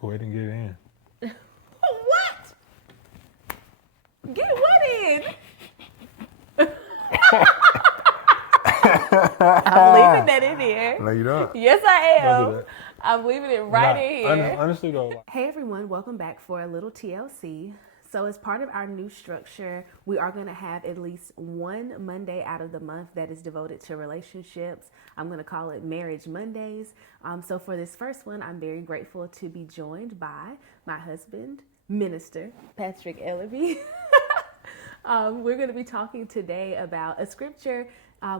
Go ahead and get it in. What? Get what in? I'm leaving that in here. No, you don't. Yes, I Don't do am. that. I'm leaving it right Nah, in here. honestly though, Hey everyone, welcome back for a little TLC. So as part of our new structure, we are going to have at least one Monday out of the month that is devoted to relationships. I'm going to call it Marriage Mondays. So for this first one, I'm very grateful to be joined by my husband, Minister Patrick Ellaby. We're going to be talking today about a scripture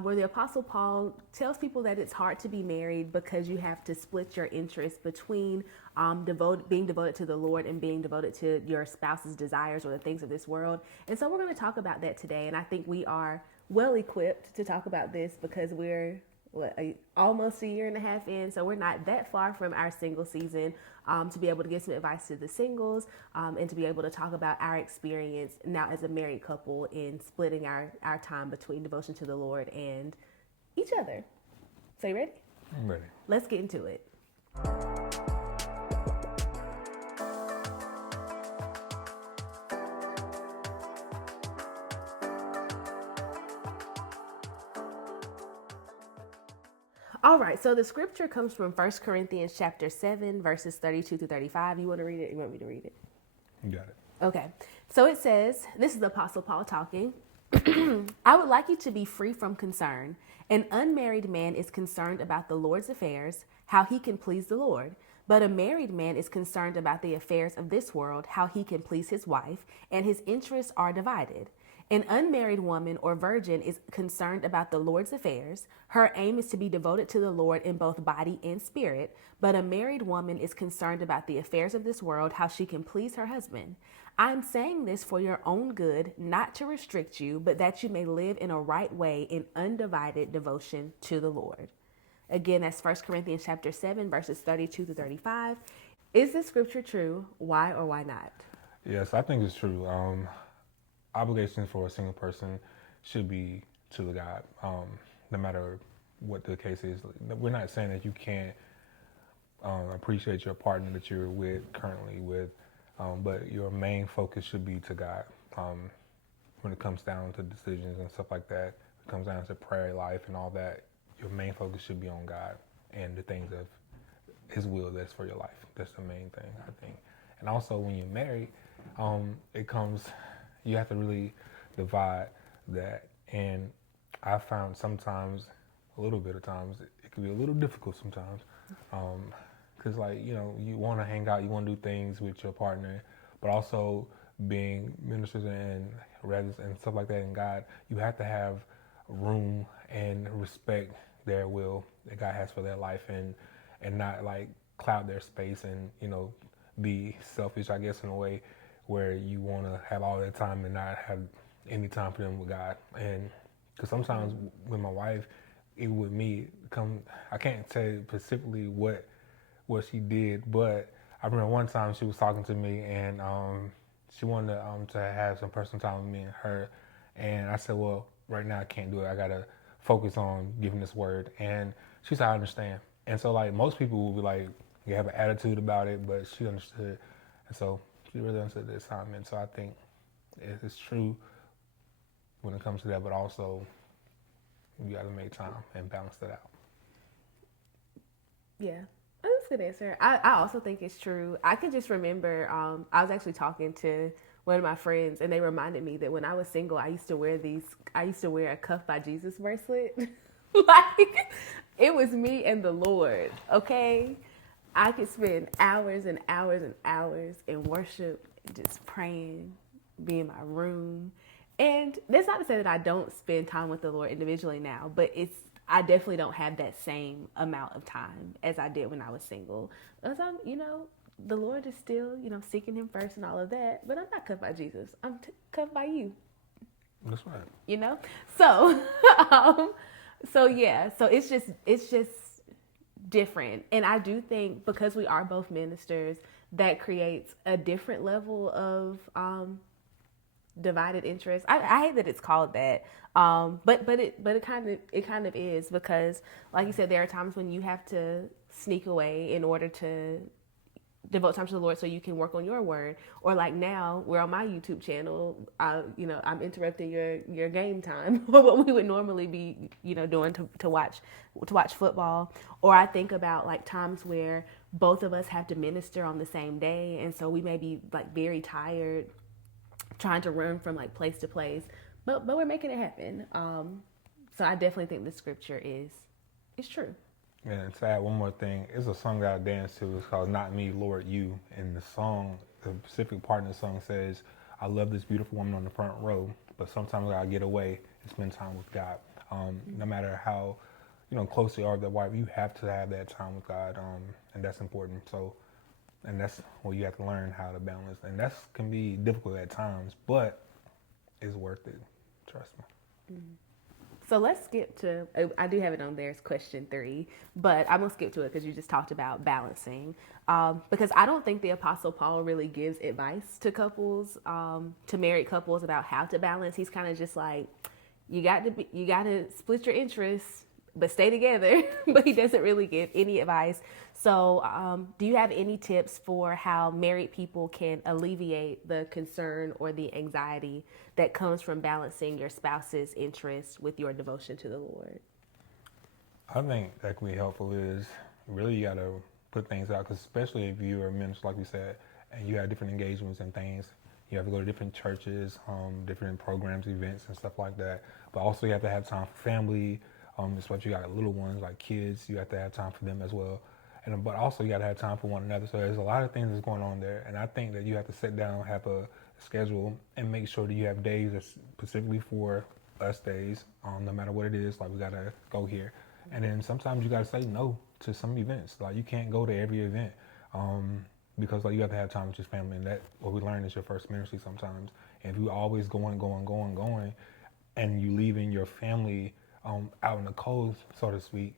where the Apostle Paul tells people that it's hard to be married because you have to split your interest between being devoted to the Lord and being devoted to your spouse's desires or the things of this world. And so we're going to talk about that today. And I think we are well equipped to talk about this because we're almost a year and a half in, so we're not that far from our single season to be able to give some advice to the singles and to be able to talk about our experience now as a married couple in splitting our time between devotion to the Lord and each other. So you ready? I'm ready. Let's get into it. All right, so the scripture comes from 1 Corinthians chapter 7, verses 32 through 35. You want to read it? You want me to read it? You got it. Okay, so it says, this is the Apostle Paul talking. I would like you to be free from concern. An unmarried man is concerned about the Lord's affairs, how he can please the Lord. But a married man is concerned about the affairs of this world, how he can please his wife, and his interests are divided. An unmarried woman or virgin is concerned about the Lord's affairs. Her aim is to be devoted to the Lord in both body and spirit. But a married woman is concerned about the affairs of this world, how she can please her husband. I am saying this for your own good, not to restrict you, but that you may live in a right way in undivided devotion to the Lord. Again, that's 1 Corinthians chapter 7, verses 32 to 35. Is this scripture true? Why or why not? Yes, I think it's true. Obligations for a single person should be to God, no matter what the case is. We're not saying that you can't appreciate your partner that you're currently with, but your main focus should be to God. When it comes down to decisions and stuff like that, it comes down to prayer life and all that, your main focus should be on God and the things of His will that's for your life. That's the main thing, I think. And also when you're married, you have to really divide that. And I found sometimes, a little bit of times, it can be a little difficult sometimes. Because you want to hang out, you want to do things with your partner, but also being ministers and residents and stuff like that in God, you have to have room and respect their will that God has for their life, and not cloud their space and be selfish, I guess, in a way where you want to have all that time and not have any time for them with God. And because sometimes with my wife, even with me, I can't tell you specifically what she did, but I remember one time she was talking to me and she wanted to have some personal time with me and her, and I said, well, right now I can't do it. I gotta focus on giving this word. And she said, I understand. And so most people will be like, you have an attitude about it, but she understood, and so she really understood the assignment. So I think it's true when it comes to that, but also you got to make time and balance that out. Yeah, that's a good answer. I also think it's true. I can just remember I was actually talking to one of my friends, and they reminded me that when I was single, I used to wear a Cuff by Jesus bracelet. It was me and the Lord, okay? I could spend hours and hours and hours in worship, just praying, be in my room. And that's not to say that I don't spend time with the Lord individually now, but I definitely don't have that same amount of time as I did when I was single. Because the Lord is still, seeking Him first and all of that. But I'm not cuffed by Jesus. I'm cuffed by you. That's right. So, so it's just different. And I do think because we are both ministers, that creates a different level of divided interest. I hate that it's called that, but it kind of is, because like you said, there are times when you have to sneak away in order to devote time to the Lord so you can work on your word. Or like now we're on my YouTube channel, I'm interrupting your game time or what we would normally be, doing to watch football. Or I think about like times where both of us have to minister on the same day, and so we may be like very tired trying to run from like place to place, but we're making it happen. So I definitely think the scripture is true. And to add one more thing, it's a song that I dance to. It's called "Not Me, Lord You." And the song, the specific part in the song says, "I love this beautiful woman on the front row, but sometimes I get away and spend time with God." No matter how, close you are to the wife, you have to have that time with God, and that's important. So, and that's what you have to learn how to balance, and that can be difficult at times, but it's worth it. Trust me. Mm-hmm. So let's skip to, I do have it on there as question 3, but I'm going to skip to it because you just talked about balancing. Because I don't think the Apostle Paul really gives advice to couples, to married couples about how to balance. He's kind of just like, you got to split your interests, but stay together. But he doesn't really give any advice. So do you have any tips for how married people can alleviate the concern or the anxiety that comes from balancing your spouse's interests with your devotion to the Lord? I think that can be helpful is really you got to put things out, because especially if you're a minister, like we said, and you have different engagements and things, you have to go to different churches, different programs, events, and stuff like that. But also you have to have time for family, especially you got little ones like kids. You have to have time for them as well. But also you got to have time for one another. So there's a lot of things that's going on there. And I think that you have to sit down, have a schedule, and make sure that you have days that's specifically for us days, no matter what it is. Like, we got to go here. And then sometimes you got to say no to some events. Like, you can't go to every event because like you have to have time with your family. And that, what we learn, is your first ministry sometimes. And if you always going, and you leaving your family out in the cold, so to speak,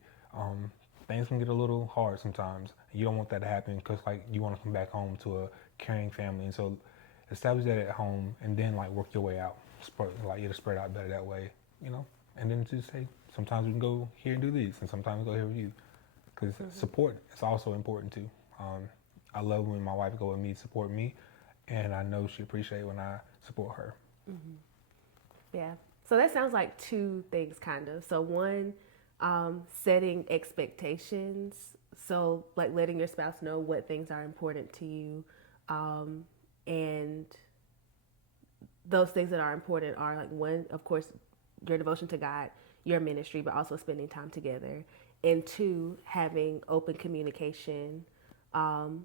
things can get a little hard sometimes. You don't want that to happen because like you want to come back home to a caring family. And so establish that at home and then like work your way out. Like it'll spread out better that way, And then just say, sometimes we can go here and do these, and sometimes we go here with you. Because support is also important too. I love when my wife go with me to support me, and I know she appreciates when I support her. Mm-hmm. Yeah. So that sounds like 2 things kind of. So one, setting expectations. So like letting your spouse know what things are important to you. And those things that are important are like, one, of course, your devotion to God, your ministry, but also spending time together. And 2, having open communication. And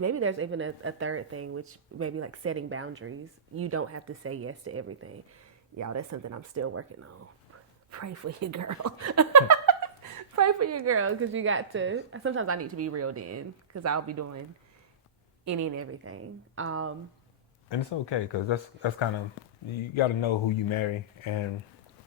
maybe there's even a third thing, which maybe like setting boundaries. You don't have to say yes to everything. Y'all, that's something I'm still working on. Pray for your girl. Pray for your girl, because you got to, sometimes I need to be reeled in because I'll be doing any and everything. And it's okay, because that's kind of, you got to know who you marry. And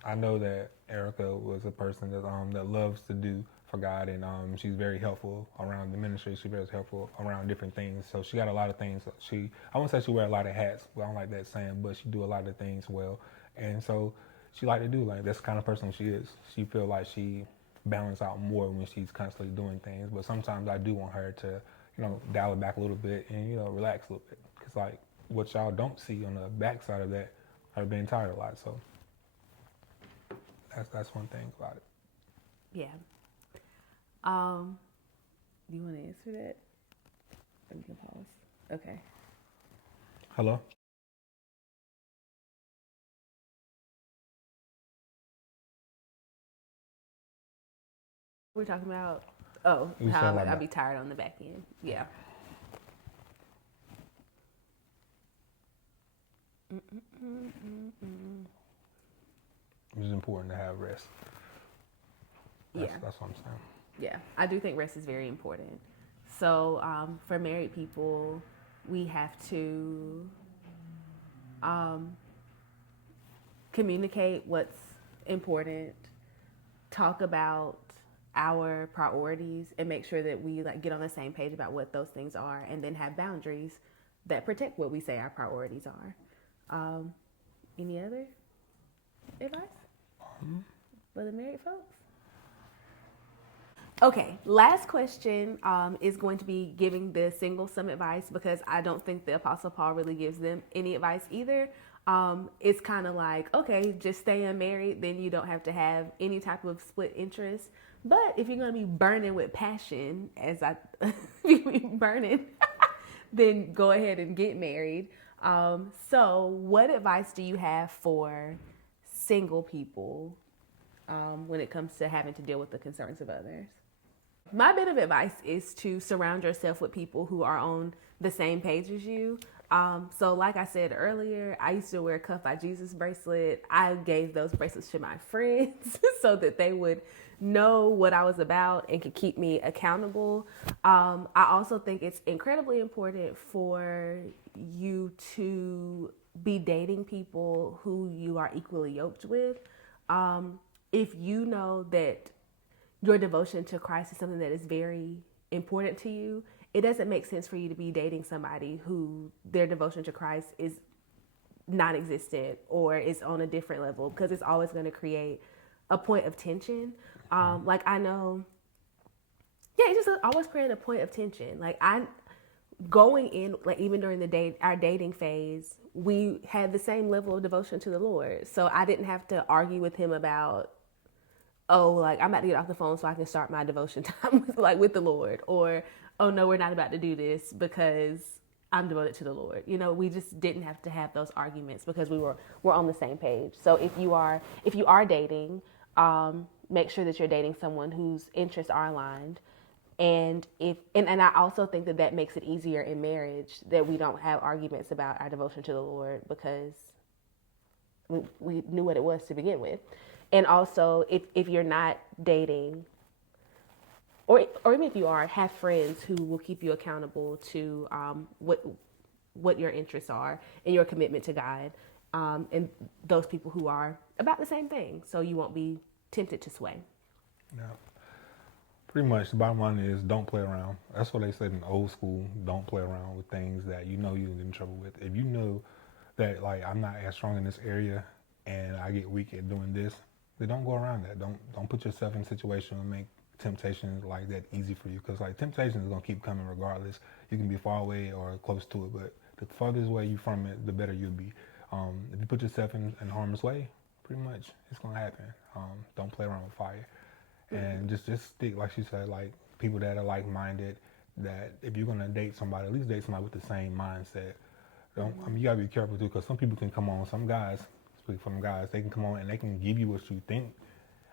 I know that Erica was a person that loves to do for God, and she's very helpful around the ministry. She's very helpful around different things. So she got a lot of things. I won't say she wear a lot of hats. I don't like that saying, but she do a lot of things well. And so she like to do, like, that's the kind of person she is. She feel like she balance out more when she's constantly doing things. But sometimes I do want her to, dial it back a little bit and, relax a little bit. Because, like, what y'all don't see on the backside of that, her being tired a lot. So that's one thing about it. Yeah. Do you want to answer that? Or you can pause. Okay. Hello? We're talking about, how I'll be tired on the back end. Yeah. It's important to have rest. That's what I'm saying. Yeah, I do think rest is very important. So for married people, we have to communicate what's important, talk about our priorities, and make sure that we like get on the same page about what those things are, and then have boundaries that protect what we say our priorities are. Any other advice for the married folks? Okay, last question is going to be giving the single some advice, because I don't think the Apostle Paul really gives them any advice either. It's kind of like, okay, just stay unmarried, then you don't have to have any type of split interest. But if you're going to be burning with passion, as I be burning, then go ahead and get married. So, what advice do you have for single people when it comes to having to deal with the concerns of others? My bit of advice is to surround yourself with people who are on the same page as you. So like I said earlier, I used to wear a Cuff by Jesus bracelet. I gave those bracelets to my friends so that they would know what I was about and could keep me accountable. I also think it's incredibly important for you to be dating people who you are equally yoked with. If you know that your devotion to Christ is something that is very important to you, it doesn't make sense for you to be dating somebody who their devotion to Christ is non-existent or is on a different level, because it's always going to create a point of tension. Like I know, yeah, it just always create a point of tension. Like going in, like even during our dating phase, we had the same level of devotion to the Lord. So I didn't have to argue with him about, oh, like I'm about to get off the phone so I can start my devotion time with the Lord, or oh no, we're not about to do this because I'm devoted to the Lord. You know, we just didn't have to have those arguments because we're on the same page. So if you are dating, make sure that you're dating someone whose interests are aligned. And I also think that makes it easier in marriage, that we don't have arguments about our devotion to the Lord, because we knew what it was to begin with. And also, if you're not dating, or even if you are, have friends who will keep you accountable to what your interests are and your commitment to God, and those people who are about the same thing, so you won't be tempted to sway. Yeah. Pretty much the bottom line is don't play around. That's what they said in old school. Don't play around with things that you know you'll get in trouble with. If you know that, like, I'm not as strong in this area and I get weak at doing this, then don't go around that. Don't put yourself in a situation and make temptation like that easy for you, because like temptation is gonna keep coming regardless. You can be far away or close to it, but the farthest away you from it, the better you'll be. If you put yourself in harm's way, pretty much it's gonna happen. Don't play around with fire, and just stick, like she said, like people that are like-minded. That if you're gonna date somebody, at least date somebody with the same mindset. You gotta be careful too, because some people can come on. Some guys, speak from guys, they can come on and they can give you what you think,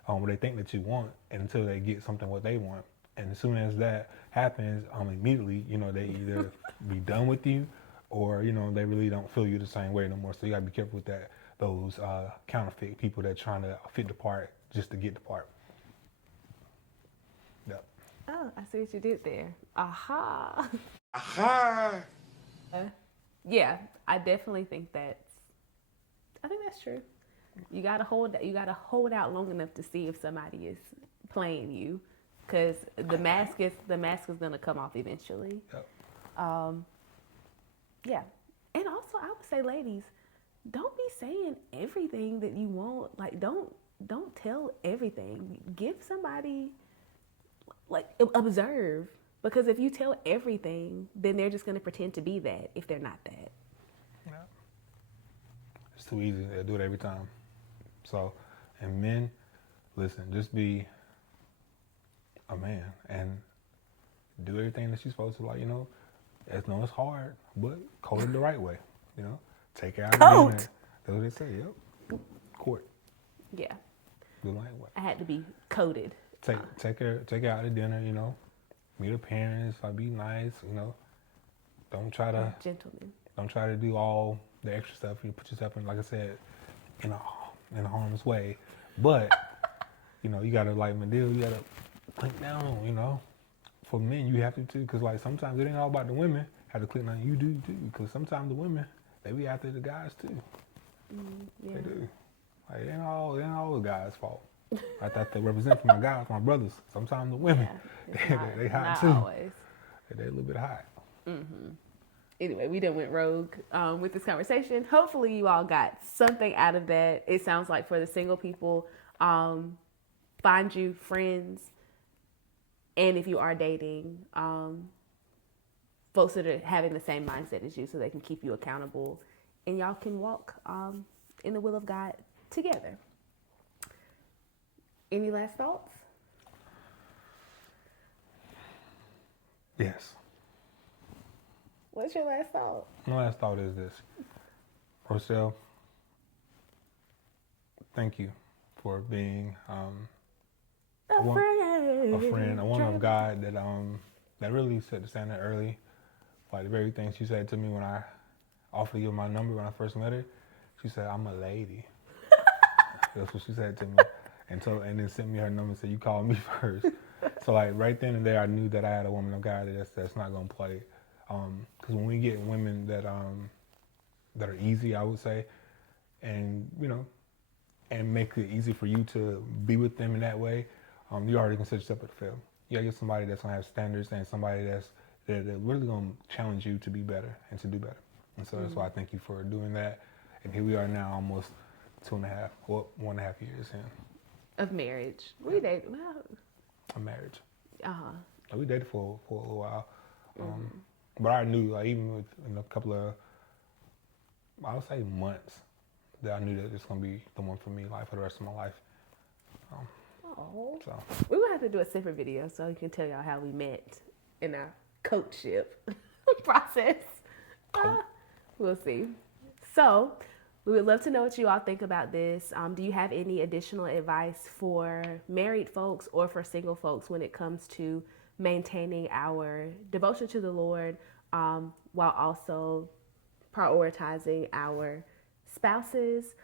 what they think that you want, until they get something what they want. And as soon as that happens, immediately, they either be done with you, or they really don't feel you the same way no more. So you gotta be careful with that. Those counterfeit people that trying to fit the part just to get the part. Yep. Oh, I see what you did there. Aha. Aha. Yeah, I definitely think that's true. You gotta hold out long enough to see if somebody is playing you, because the mask is gonna come off eventually. Yep. Yeah, and also I would say, ladies, don't be saying everything that you want. Like, don't tell everything. Give somebody, like, observe, because if you tell everything, then they're just gonna pretend to be that if they're not that. Yeah. It's too easy. They'll do it every time. So, and men, listen, just be a man and do everything that you're supposed to, like, as though it's hard, but code it the right way, take her out of dinner. That's what they say, yep. Court. Yeah. The right way. I had to be coded. Take her out to dinner, meet her parents, be nice, don't try to, gentlemen. Don't try to do all the extra stuff. You put yourself in, like I said, in a harm's way. But, you gotta, like Medill, you gotta click down, For men, you have to too, because, like, sometimes it ain't all about the women. Have to click down, you do too, because sometimes the women, they be after the guys too. Yeah. They do. Like, it ain't all the guys' fault. I thought they represent for my guys, my brothers. Sometimes the women, they hot not too. Always. They a little bit hot. Mm-hmm. Anyway, we done went rogue with this conversation. Hopefully you all got something out of that. It sounds like for the single people, find you friends And if you are dating, folks that are having the same mindset as you, so they can keep you accountable, and y'all can walk in the will of God together. Any last thoughts? Yes. What's your last thought? My last thought is this. Rochelle, thank you for being a friend, a woman of God that really set the standard early. Like the very thing she said to me when I offered you my number when I first met her, she said, "I'm a lady." That's what she said to me. And then sent me her number and said, "You call me first." So like right then and there, I knew that I had a woman of God that's not gonna play. Because when we get women that are easy, I would say, and and make it easy for you to be with them in that way, you already consider yourself a fail. You gotta get somebody that's gonna have standards and somebody that's really gonna challenge you to be better and to do better. And so that's why I thank you for doing that. And here we are now, almost 1.5 years in. Of marriage. We dated. A marriage. Uh-huh. We dated for a little while. But I knew, like, even in a couple of, I would say months, that I knew that it's going to be the one for me, like, for the rest of my life. So. We will have to do a separate video so you can tell y'all how we met in our courtship process. We'll see. So, we would love to know what you all think about this. Do you have any additional advice for married folks or for single folks when it comes to maintaining our devotion to the Lord while also prioritizing our spouses?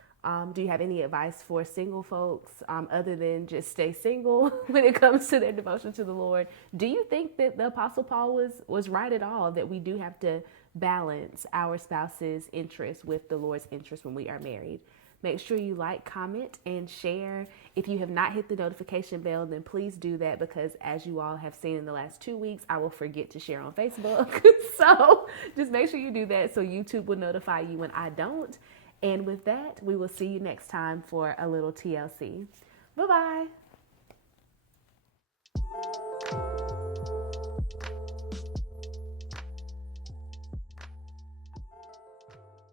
Do you have any advice for single folks other than just stay single when it comes to their devotion to the Lord? Do you think that the Apostle Paul was right at all, that we do have to balance our spouse's interest with the Lord's interest when we are married? Make sure you like, comment, and share. If you have not hit the notification bell, then please do that, because as you all have seen in the last 2 weeks, I will forget to share on Facebook. So just make sure you do that so YouTube will notify you when I don't. And with that, we will see you next time for a little TLC. Bye-bye.